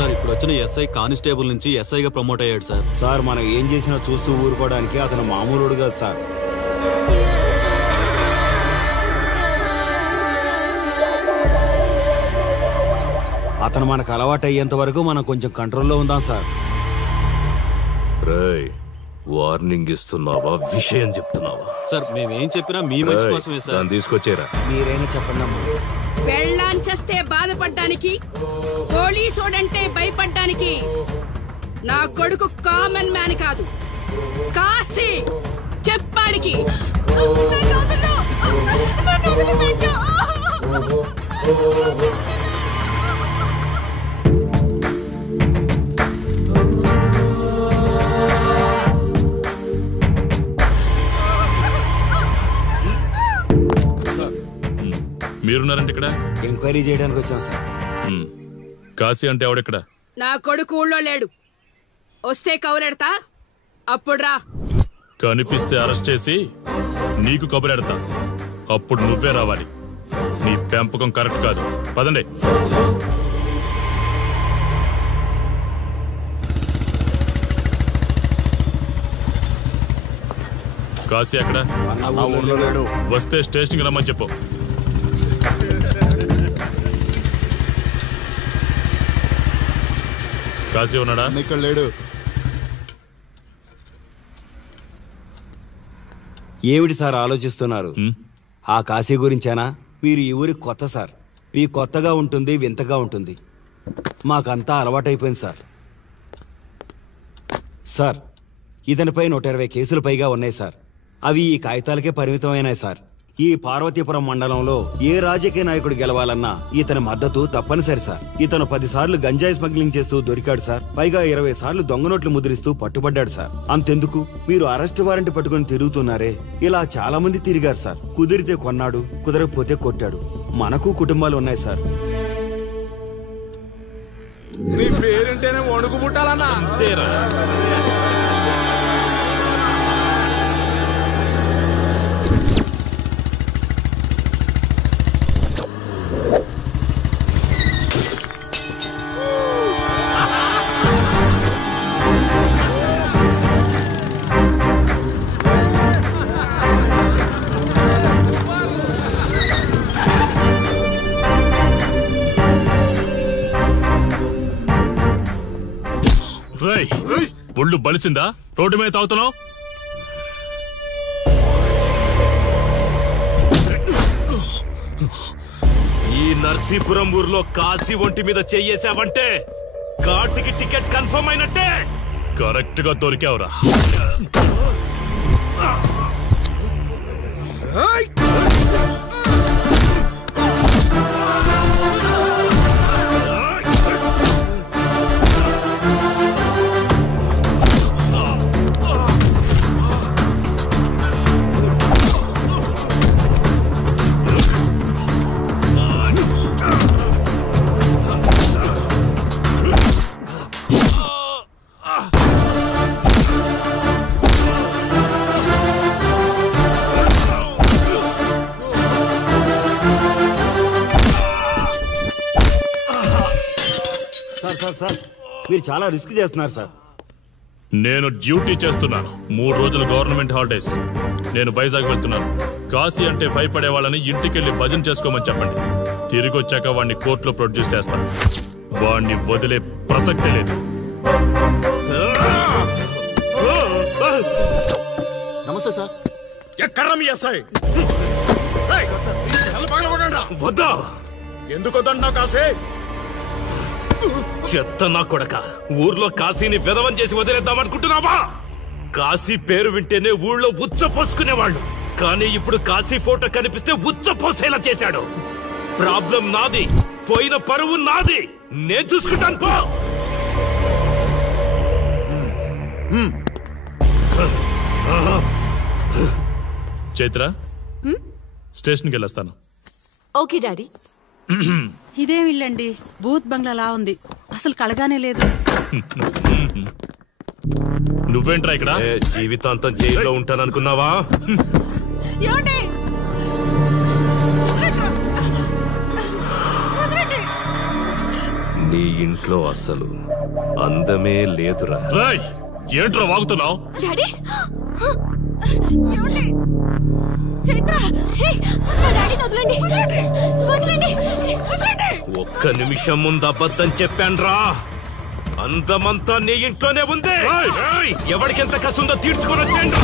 Sir ఇప్పుడు వచ్చిన SI constable నుంచి ఎస్ఐగా ప్రమోట్ అయ్యాడు సార్. సార్ మనం ఏం చేసినా చూస్తూ ఊరుకోవడానికి అతను మామూలుడు కాదు సార్. అతను మనకు అలవాటు అయ్యేంత వరకు మనం కొంచెం కంట్రోల్లో ఉందాం సార్. రేయ్, వార్నింగ్ ఇస్తున్నావా విషయం చెప్తున్నావా? సార్ మేమేం చెప్పినా మీ మంచి కోసమే సార్. తీసుకొచ్చారా? మీరైనా చెప్పండి అమ్మా. పెళ్ళాంచేస్తే బాధపడ్డానికి, పోలీసోడంటే భయపడ్డానికి నా కొడుకు కామన్ మ్యాన్ కాదు, కాశీ చెప్పాడికి. మీరున్నారంటే ఇక్కడ ఎంక్వైరీ చేయడానికి వచ్చాం సార్. కాశీ అంటే ఎవడెక్కడ? నా కొడుకు ఊళ్ళో లేడు. వస్తే కౌరెడతా, అప్పుడు రా. కనిపిస్తే అరెస్ట్ చేసి నీకు కబురెడతా, అప్పుడు నువ్వే రావాలి. నీ పెంపకం కరెక్ట్ కాదు. పదండి. కాశీ ఎక్కడ? వస్తే స్టేషన్కి రమ్మని చెప్పు. కాశీ ఉన్నాడా? ఇక్కడ లేడు. ఏమిటి సార్ ఆలోచిస్తున్నారు? ఆ కాశీ గురించేనా? మీరు ఈ ఊరికి కొత్త సార్. మీ కొత్తగా ఉంటుంది, వింతగా ఉంటుంది. మాకంతా అలవాటైపోయింది సార్. సార్, ఇతనిపై 120 కేసులు పైగా ఉన్నాయి సార్. అవి ఈ కాగితాలకే పరిమితమైనాయి సార్. ఈ పార్వతీపురం మండలంలో ఏ రాజకీయ నాయకుడు గెలవాలన్నా ఇతని మద్దతు తప్పనిసరి సార్. ఇతను 10 సార్లు గంజాయి స్మగ్లింగ్ చేస్తూ దొరికాడు సార్. పైగా 20 సార్లు దొంగ నోట్లు ముద్రిస్తూ పట్టుబడ్డాడు సార్. అంతెందుకు, మీరు అరెస్ట్ వారెంట్ పట్టుకుని తిరుగుతున్నారే, ఇలా చాలా మంది తిరిగారు సార్. కుదిరితే కొన్నాడు, కుదరకపోతే కొట్టాడు. మనకు కుటుంబాలు ఉన్నాయి సార్. నీ పేరుంటేనే వణుకు పుట్టాలన్నా. ఒళ్ళు బలిసిందా? రోడ్డు మీద తాగుతున్నావు? ఈ నర్సీపురం ఊర్లో కాశీ ఒంటి మీద చెయ్యేసావంటే కార్డుకి టికెట్ కన్ఫర్మ్ అయినట్టే. కరెక్ట్ గా దొరికావురా. సార్, మీరు చాలా రిస్క్ చేస్తున్నారు సార్. నేను డ్యూటీ చేస్తున్నాను. 3 రోజులు గవర్నమెంట్ హాలిడేస్. నేను వైజాగ్ వెళ్తున్నాను. కాశీ అంటే భయపడే వాళ్ళని ఇంటికెళ్ళి భజన చేసుకోమని చెప్పండి. తిరిగి వచ్చాక వాడిని కోర్టులో ప్రొడ్యూస్ చేస్తాను. వాడిని వదిలే ప్రసక్తే లేదు. నమస్తే సార్. ఎక్కడ మీ ఎస్ఐ? వద్దా? ఎందుకు వద్దంటున్నావు కాశీ? చెత్త నా కొడక, ఊర్లో కాశీని విధవం చేసి వదిలేద్దామనుకుంటున్నావా? కాశీ పేరు వింటేనే ఊళ్ళో ఉచ్చపోసుకునేవాళ్ళు, కానీ ఇప్పుడు కాశీ ఫోటో కనిపిస్తే ఉచ్చపోసేలా చేశాడు. ప్రాబ్లం నాది, పోయిన పరువు నాది. నేను చూసుకుంటాను పో. చైత్ర, స్టేషన్కి వెళ్ళొస్తాను. Okay daddy. ఇదేం ఇల్లండి, బూత్ బంగ్లాలా ఉంది. అసలు కలగానే లేదు. నువ్వేంట్రా ఇక్కడ? జీవితాంతం జైల్లో ఉంటాననుకున్నావా? నీ ఇంట్లో అసలు అందమే లేదురా. ఏంట్రా వాగుతున్నావు? డాడీ చైత్ర డాడీని వదలండి వదలండి వదలండి. ఒక్క నిమిషం ముందు అబద్ధం చెప్పాన్రా. అందమంతా నీ ఇంట్లోనే ఉంది. ఎవరికెంత కసుందో తీర్చుకొని వచ్చేయండి.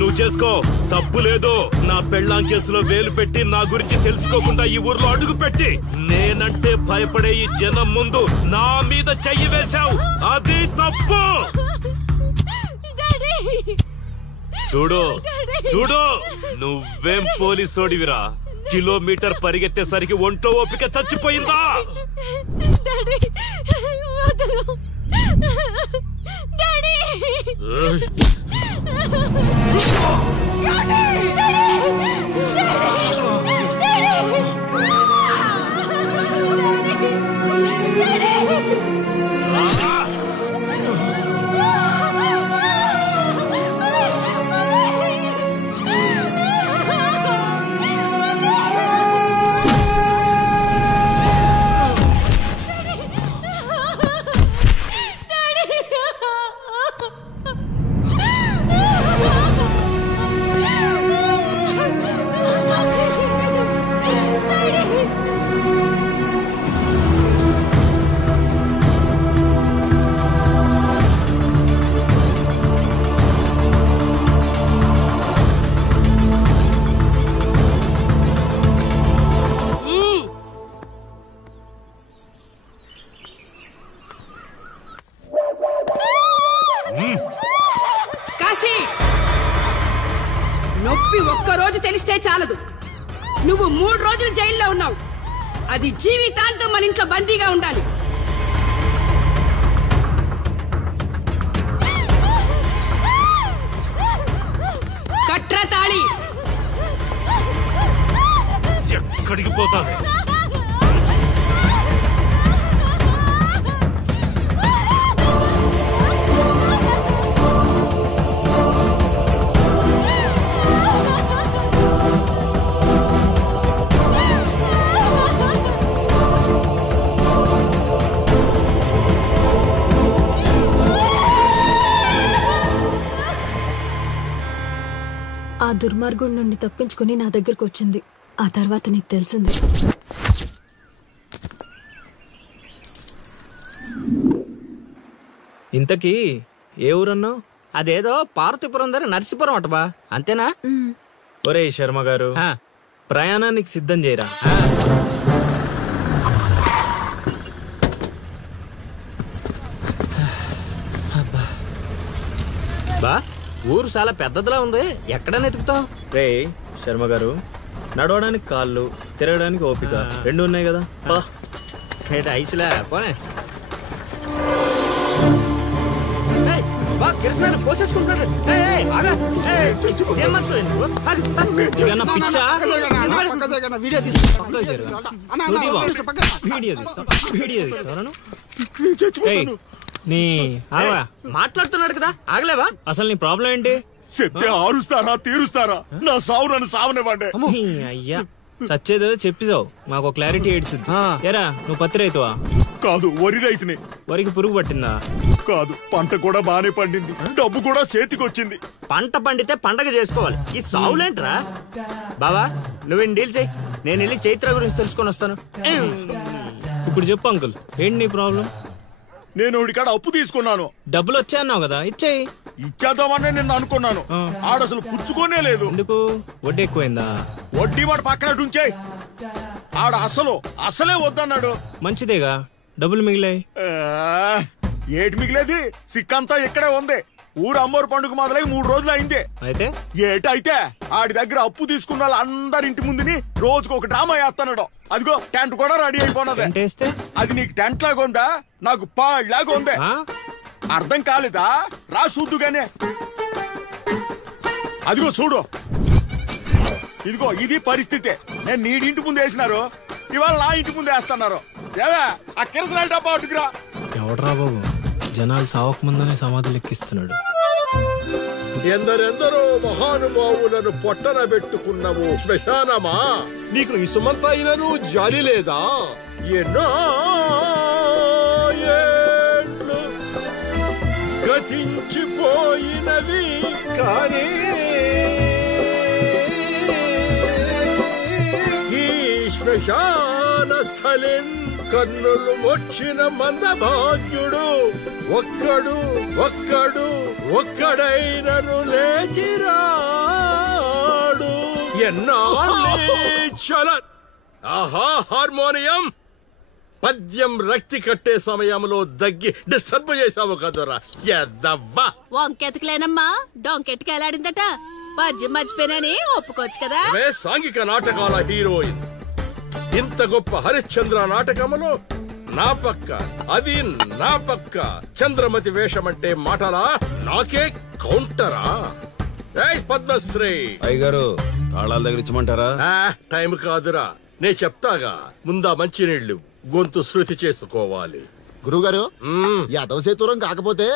నువ్వు చేసుకో, తప్పు లేదు. నా పెళ్ళాం కేసులో వేలు పెట్టి నా గురించి తెలుసుకోకుండా ఈ ఊర్లో అడుగు పెట్టి నేనంటే భయపడే ఈ జనం ముందు నా మీద చెయ్యి వేశావు. అది తప్పు. చూడు చూడు, నువ్వేం పోలీసోడివిరా. కిలోమీటర్ పరిగెత్తేసరికి ఒంట్లో ఓపిక చచ్చిపోయిందా? నొప్పి ఒక్కరోజు తెలిస్తే చాలదు. నువ్వు 3 రోజులు జైల్లో ఉన్నావు. అది జీవితాంతం మన ఇంట్లో బందీగా ఉండాలి. కట్రా తాళి. ఎక్కడికి పోతావే? ఆ దుర్మార్గుడి నుండి తప్పించుకుని నా దగ్గరకు వచ్చింది. ఆ తర్వాత నీకు తెలిసింది. ఇంతకీ ఏ ఊరన్నావు? అదేదో పార్వతీపురం దగ్గర నర్సీపురం అటబా, అంతేనా? ఒరే శర్మ గారు, ప్రయాణానికి సిద్ధం చేయరా. బా, ఊరు చాలా పెద్దదిలా ఉంది. ఎక్కడ నెతుకుతావు? రే శర్మ గారు, నడవడానికి కాళ్ళు, తిరగడానికి ఓపిక 2 ఉన్నాయి కదా. ఐసులా పోనే. పోసేసుకుంటాడు. మాట్లాడుతున్నాడు కదా, ఆగలేవా? అసలు నీ ప్రాబ్లం ఏంటి? చెప్తే ఆరుస్తారా తీరుస్తారా? నా సావు నన్ను సావనివ్వండి. అయ్యా చచ్చేదో చెప్పిసావు, మాకు క్లారిటీ ఏడ్చింది. ఎరా నువ్వు పత్తి రైతువా? కాదు, వరి రైతుని. వరికి పురుగు పట్టిందా? కాదు, పంట కూడా బానే పండింది, డబ్బు కూడా చేతికొచ్చింది. పంట పండితే పండగ చేసుకోవాలి. ఈ సావులేంట్రా? బావా నువ్వు డీల్ చెయ్యి, నేను వెళ్ళి చైత్ర గురించి తెలుసుకొని వస్తాను. ఇప్పుడు చెప్పు అంకుల్, ఏంటి నీ ప్రాబ్లం? నేను ఇక్కడ అప్పు తీసుకున్నాను. డబ్బులు వచ్చాయన్నావు కదా, ఇచ్చేయి. ఇచ్చేద్దామని నేను అనుకున్నాను. ఆడసలు పుచ్చుకోనే లేదు. ఎందుకు? వడ్డీ ఎక్కువైందా? వడ్డీ వాడు పక్కన ఉంచేయి. ఆడ అసలే వద్దన్నాడు. మంచిదేగా, డబ్బులు మిగిలాయి. ఏటి మిగిలేది? సిక్కంతా ఇక్కడే ఉంది. ఊరు అమ్మోరు పండుగ మొదలై 3 రోజులు అయింది. అయితే ఏటైతే ఆడి దగ్గర అప్పు తీసుకున్న వాళ్ళందరింటి ముందుని రోజుకు ఒక డ్రామా వేస్తున్నాడు. అదిగో టెంట్ కూడా రెడీ అయిపోయినది. అది నీకు టెంట్ లాగా ఉందా, నాకు పాళ్ళలాగా ఉంది. అర్థం కాలేదా? రా చూద్దుగానే. అదిగో చూడు, ఇదిగో ఇది పరిస్థితి. నేను నీడింటి ముందు వేసినారు, ఇవాళ నా ఇంటి ముందు వేస్తున్నారు. ఏవే ఆ కిరసనాల డబ్బా అటుకురా. ఎవడరా బాబు, జనాలు సావక ముందనే సమాధులు ఎక్కిస్తున్నాడు. ఎందరెందరో మహానుభావులను పొట్టన పెట్టుకున్నావు శ్మశానమా, నీకు ఇసుమంతైనను జాలి లేదా? ఎన్నో ఏండ్లు గతించిపోయినవి కానీ ఈ శ్మశాన స్థలిన్ కన్నులు వచ్చిన మందభాగ్యుడు ఒక్కడైనను లేచిరాడు. ఆహా హార్మోనియం, పద్యం రక్తి కట్టే సమయంలో దగ్గి డిస్టర్బ్ చేసావు కదరా ఎద్దవ్వా. వంకెతకలేనమ్మా, డొంకెట్టుకు ఎలాడిందట. పద్యం మర్చిపోయినని ఒప్పుకోవచ్చు కదా. సాంఘిక నాటకాల హీరోయిన్. ఇంత గొప్ప హరిశ్చంద్ర నాటకములో నా పక్క చంద్రమతి వేషమంటే మాటలా? నాకే కౌంటరా? పద్మశ్రీ అయ్యగారు తాళాల దగ్గర ఇచ్చమంటారా? టైం కాదురా, నే చెప్తాగా. ముందా మంచినీళ్లు, గొంతు శృతి చేసుకోవాలి. గురుగారు, యాదవ సేతురం కాకపోతే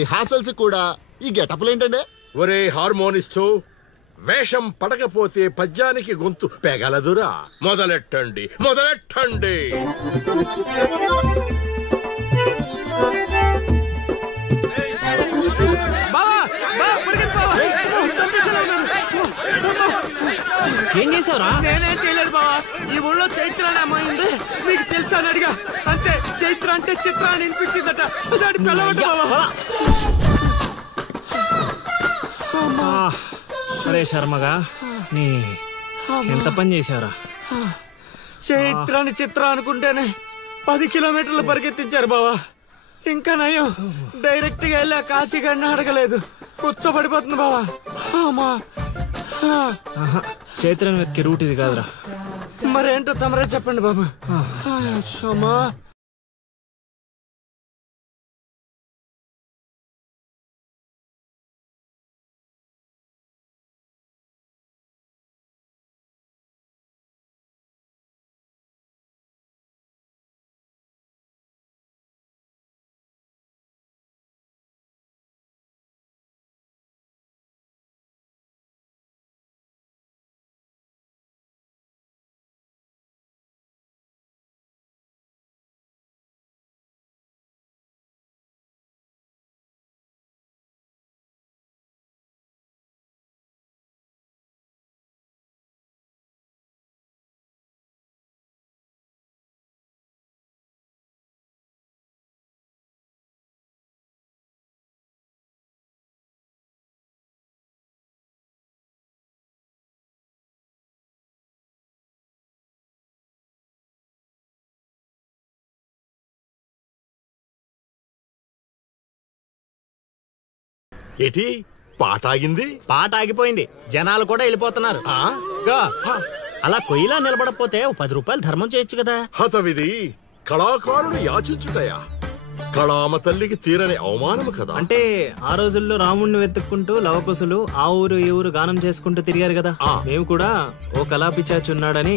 రిహార్సల్స్ కూడా ఈ గెటప్లేంటండి? ఒరే హార్మోనిస్టు, వేషం పడకపోతే పద్యానికి గొంతు పెగలదురా. మొదలెట్టండి. ఏం చేసావురా? నేనేం చేయలేదు బావా. ఈ ఊళ్ళో చైత్ర అనే అమ్మాయి ఉంది, మీకు తెలుసా అని అడిగా. అంతే, చైత్ర అంటే చిత్ర అని వినిపించిందట. దాని పిల్లవట బావా. అరే శర్మగా, నీ ఎంత పని చేశారా? చైత్రాన్ని చిత్ర అనుకుంటేనే 10 కిలోమీటర్లు పరిగెత్తించారు బావా. ఇంకా నయం, డైరెక్ట్ గా వెళ్ళా కాశీగాడిని అడగలేదు. కూర్చోబడిపోతుంది బావా. చైత్రను వెతికే రూట్ ఇది కాదురా. మరేంటో తమరే చెప్పండి బాబా. ఏటి పాట ఆగింది? పాట ఆగిపోయింది, జనాలు కూడా వెళ్ళిపోతున్నారు. అలా కొయ్యిలా నిలబడపోతే 10 రూపాయలు ధర్మం చేయొచ్చు కదా. హతవిధి కళాకారుడు యాచించుటయా? కళామ తల్లికి తీరని అవమానము కదా. అంటే ఆ రోజుల్లో రాముణ్ణి వెతుక్కుంటూ లవకుశులు ఆ ఊరు ఈ ఊరు గానం చేసుకుంటూ తిరిగారు కదా. మేము కూడా ఓ కళా పిశాచి ఉన్నాడని.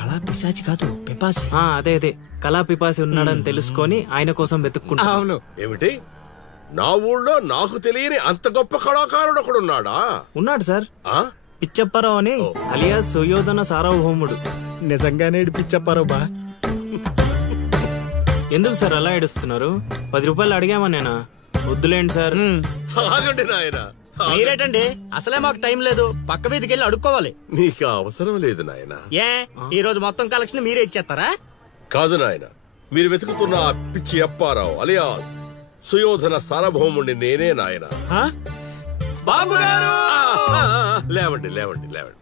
కళా పిశాచి కాదు, పిపాసి. అదే కళా పిపాసి ఉన్నాడని తెలుసుకొని ఆయన కోసం వెతుక్కుంటా. అవును. ఏమిటి, నా ఊళ్ళో నాకు తెలియని అంత గొప్ప కళాకారుడు ఒకడున్నాడా? ఉన్నాడు సార్, పిచ్చప్పారావు అని, అలియాస్ సుయోధన సార్వభౌముడు. నిజంగానే పిచ్చప్పారావు బా. ఎందుకు సార్ అలా ఏడుస్తున్నారు? 10 రూపాయలు అడిగామనేనా? వద్దులేండి సార్. ఆగండి నాయన. మీరేటండి, అసలే మాకు టైం లేదు. పక్క వీధికి వెళ్ళి అడుక్కోవాలి. నీకు అవసరం లేదు నాయన. ఈ రోజు మొత్తం కలెక్షన్ మీరే ఇచ్చేస్తారా? కాదు నాయన, మీరు వెతుకుతున్న ఆ పిచ్చి అప్పారావు అలియా సుయోధన సార్వభౌముణ్ణి నేనే నాయన. లేవండి లేవండి లేవండి,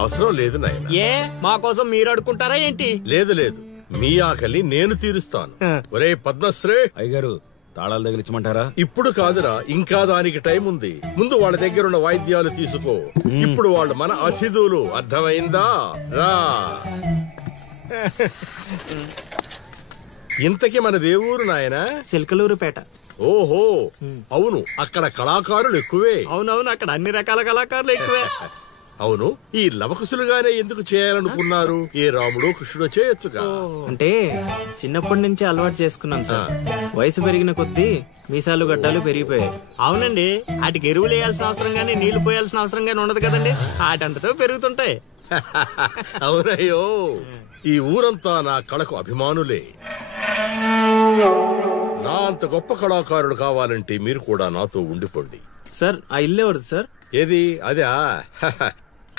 అవసరం లేదు నాయన. ఏ మా కోసం మీరు అడుకుంటారా ఏంటి? లేదు లేదు, మీ ఆకలి నేను తీరుస్తాను. ఒరే పద్మశ్రీ అయ్యగారు, తాళాలు తగిలించమంటారా? ఇప్పుడు కాదురా, ఇంకా దానికి టైం ఉంది. ముందు వాళ్ళ దగ్గరున్న వాయిద్యాలు తీసుకో. ఇప్పుడు వాళ్ళు మన అతిథులు, అర్థమైందా? రా. ఇంతకీ మన దేవురు నాయన? సిల్కలూరుపేట. ఓహో, అవును, అక్కడ కళాకారులు ఎక్కువే. అవునవును, అక్కడ అన్ని రకాల కళాకారులు ఎక్కువే. అవును, ఈ లవకుశులుగానే ఎందుకు చేయాలనుకున్నారు? ఏ రాముడు కృష్ణుడు చేయొచ్చుగా. అంటే చిన్నప్పటి నుంచి అలవాటు చేసుకున్నాం సార్. వయసు పెరిగిన కొద్దీ మీసాలు గడ్డాలు పెరిగిపోయాయి. అవునండి, వాటికి ఎరువులు వేయాల్సిన అవసరం గానీ నీళ్లు పోయాల్సిన అవసరం గానీ ఉండదు కదండి, వాటంతటో పెరుగుతుంటాయి. అవునయ్యో, ఈ ఊరంతా నా కళకు అభిమానులే. నా అంత గొప్ప కళాకారుడు కావాలంటే మీరు కూడా నాతో ఉండిపోండి. సార్, ఆ ఇల్లు ఎవరిది సార్? ఏది? అదే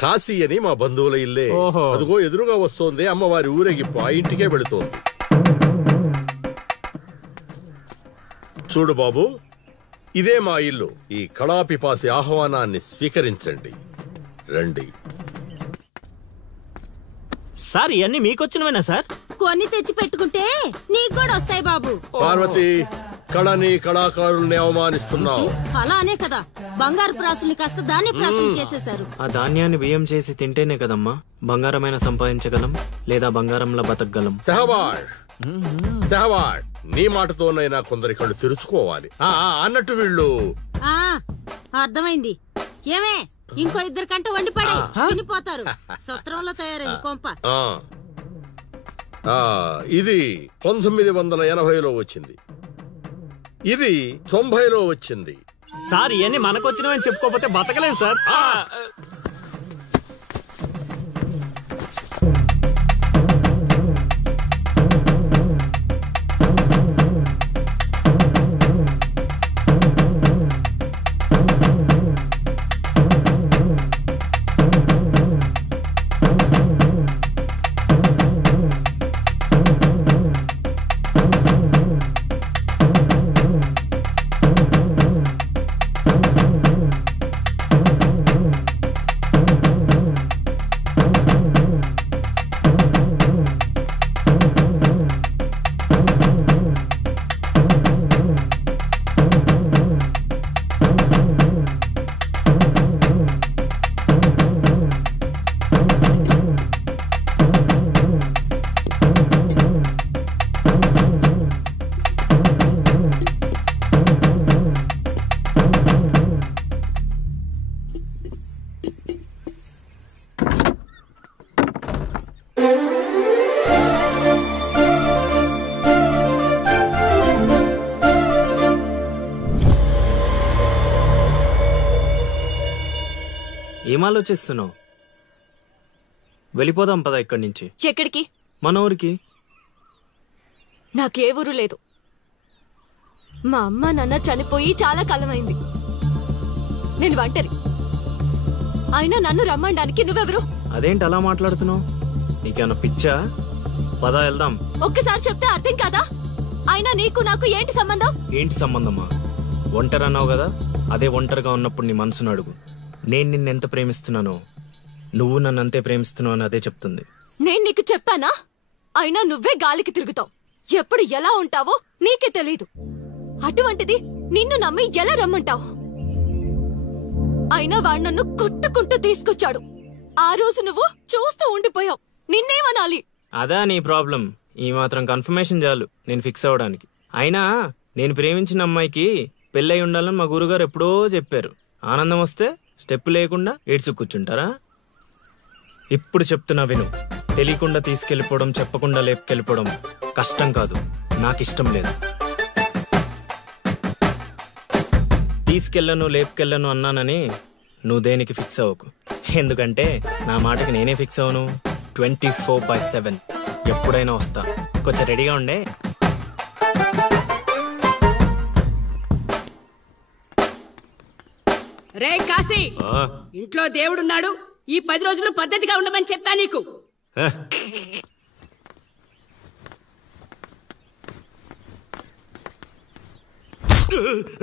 కాశీ అని మా బంధువుల ఇల్లే. అదిగో ఎదురుగా వస్తోంది అమ్మవారి ఊరేగింపు, ఆ ఇంటికే వెళుతోంది. చూడు బాబు, ఇదే మా ఇల్లు. ఈ కళాపిపాసి ఆహ్వానాన్ని స్వీకరించండి. రండి. సార్, ఇవన్నీ మీకొచ్చినవేనా సార్? కొన్ని తెచ్చి పెట్టుకుంటే నీకు కూడా వస్తాయి బాబు. పార్వతి, కళని కళాకారుల్ని అవమానిస్తున్నావు. అలానే కదా, బంగారు ప్రాసుల్ని కాస్త ధాన్య ప్రాసులు చేసేశారు. ఆ ధాన్యాన్ని బియ్యం చేసి తింటేనే కదమ్మా బంగారమైన సంపాదించగలం, లేదా బంగారంలో బతకగలం. సహబాడ్ సహబాడ్, నీ మాటతోనైనా కొందరి కళ్ళు తెరుచుకోవాలి. అన్నట్టు వీళ్ళు అర్థమైంది. ఏమే, ఇంకో ఇద్దరు కంట వండి పడే తినిపోతారు. సత్రంలో తయారైంది కొంప. ఇది 1980లో వచ్చింది, ఇది 90లో వచ్చింది. సార్, ఇవన్నీ మనకొచ్చినవని చెప్పుకోకపోతే బతకలేం సార్. ఏం ఆలోచిస్తున్నావు? వెళ్ళిపోదాం పద ఇక్కడి నుంచి. ఎక్కడికి? మన ఊరికి. నాకే ఊరు లేదు. మా అమ్మ నాన్న చనిపోయి చాలా కాలమైంది. నేను ఒంటరి. అయినా నన్ను రమ్మడానికి నువ్వెవరు? అదేంటి అలా మాట్లాడుతున్నావు? నీకేమన్నా పిచ్చా? పద వెళ్దాం. ఒక్కసారి చెప్తే అర్థం కాదా? అయినా నీకు నాకు ఏంటి సంబంధం? ఏంటి సంబంధమా? ఒంటరి అన్నావు కదా, అదే ఒంటరిగా ఉన్నప్పుడు నీ మనసును అడుగు. నేను నిన్నెంత ప్రేమిస్తున్నానో నువ్వు నన్ను అంతే ప్రేమిస్తున్నావు అని అదే చెప్తుంది. నేను నీకు చెప్పానా? అయినా నువ్వే గాలికి తిరుగుతావు. ఎప్పుడు ఎలా ఉంటావో నీకే తెలీదు. అటువంటిది నిన్ను నమ్మి ఎలా రమ్మంటావు? అయినా వాడు నన్ను కొట్టుకుంటూ తీసుకొచ్చాడు. ఆ రోజు నువ్వు చూస్తూ ఉండిపోయావు. నిన్నేమనాలి? అదా నీ ప్రాబ్లం? ఈ మాత్రం కన్ఫర్మేషన్ చాలు నేను ఫిక్స్ అవడానికి. అయినా నేను ప్రేమించిన అమ్మాయికి పెళ్ళై ఉండాలని మా గురుగారు ఎప్పుడో చెప్పారు. ఆనందం వస్తే స్టెప్ లేకుండా ఏడ్చు కూర్చుంటారా? ఇప్పుడు చెప్తున్నా విను. తెలియకుండా తీసుకెళ్ళిపోవడం, చెప్పకుండా లేపుకెళ్ళిపోవడం కష్టం కాదు, నాకిష్టం లేదు. తీసుకెళ్ళను లేపుకెళ్ళను అన్నానని నువ్వు దేనికి ఫిక్స్ అవ్వకు. ఎందుకంటే నా మాటకి నేనే ఫిక్స్ అవను. 24/7 ఎప్పుడైనా వస్తా. కొంచెం రెడీగా ఉండే. రే కాశీ, ఇంట్లో దేవుడున్నాడు. ఈ 10 రోజులు పద్ధతిగా ఉండమని చెప్పా నీకు.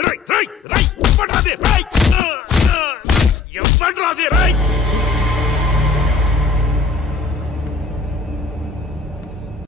రై రై రై ఇవ్వండి రాదే రై ఇవ్వండి రాదే రై